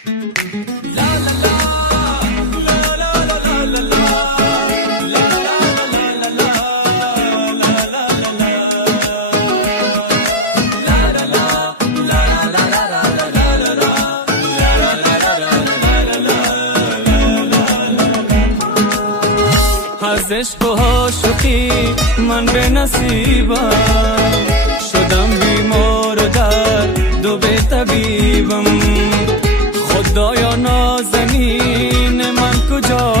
از عشق و عاشقی من به نصیبم شدم بیمار و درد و به طبیبم. خدایا نازنین من کجا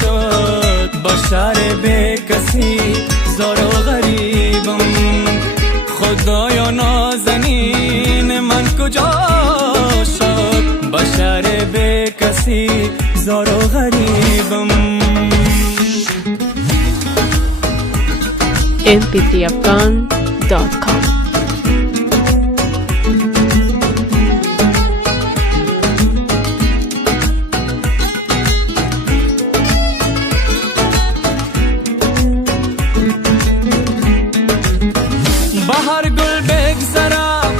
شد، با شهر به کسی زار و غریبم. خدایا نازنین من کجا شد، با شهر به کسی زار و غریبم. mp3afghan.com بهر گل بگذرم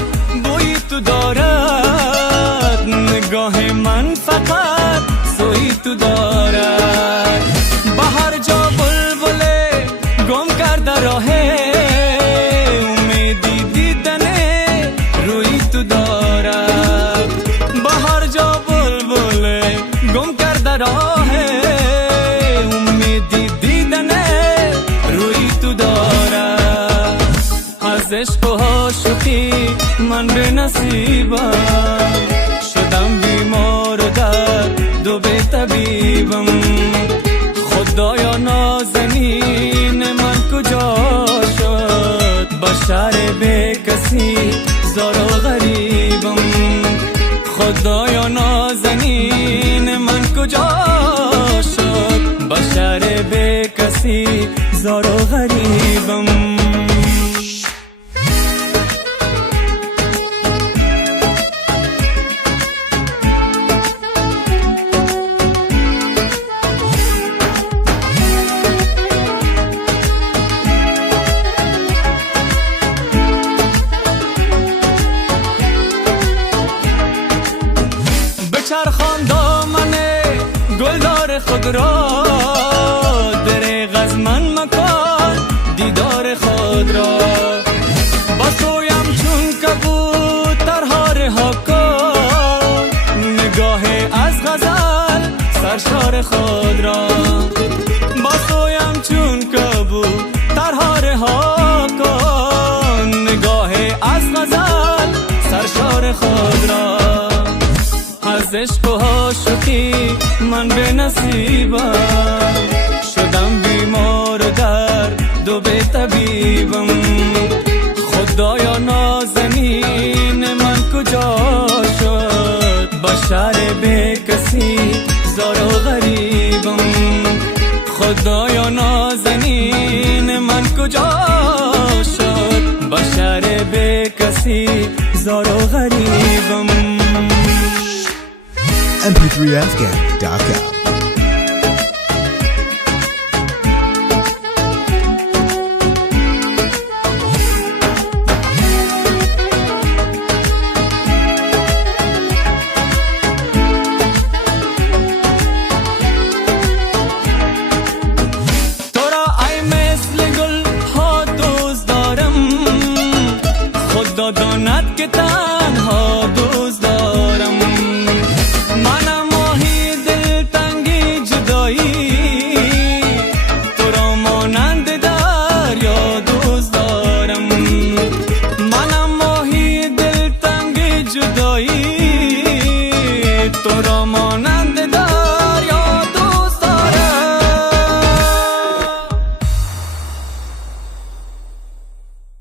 بوی تو دارد، نگاه من فقط سوی تو دارد. بهر جا بلبله گم کرده راه، امیدی دیدن روی تو دارد. بهر جا بلبله گم کرده راه، امیدی دیدن روی تو دارد. از عشق و عاشقی من به نصیبم شدم بیمار و درد و به طبیبم. خدایا نازنین من کجا شد، با شهر به کسی زار و غریبم. خدایا نازنین من کجا شد، با شهر به کسی زار و غریبم. چرخان دامن گلدار خود را، دریغ از من مکن دیدار خود را. با سویم چون کبوترها رها کن، نگاه از غزل سرشار خود را. با سویم چون کبوترها رها کن، نگاه از غزل سرشار خود را. از عشق و عاشقی من به نصیبم شدم بیمار و درد و به طبیبم. خدایا نازنین من کجا شد، با شهر به کسی زار و غریبم. خدایا نازنین من کجا شد، با شهر به کسی زار و غریبم. mp3afghan.com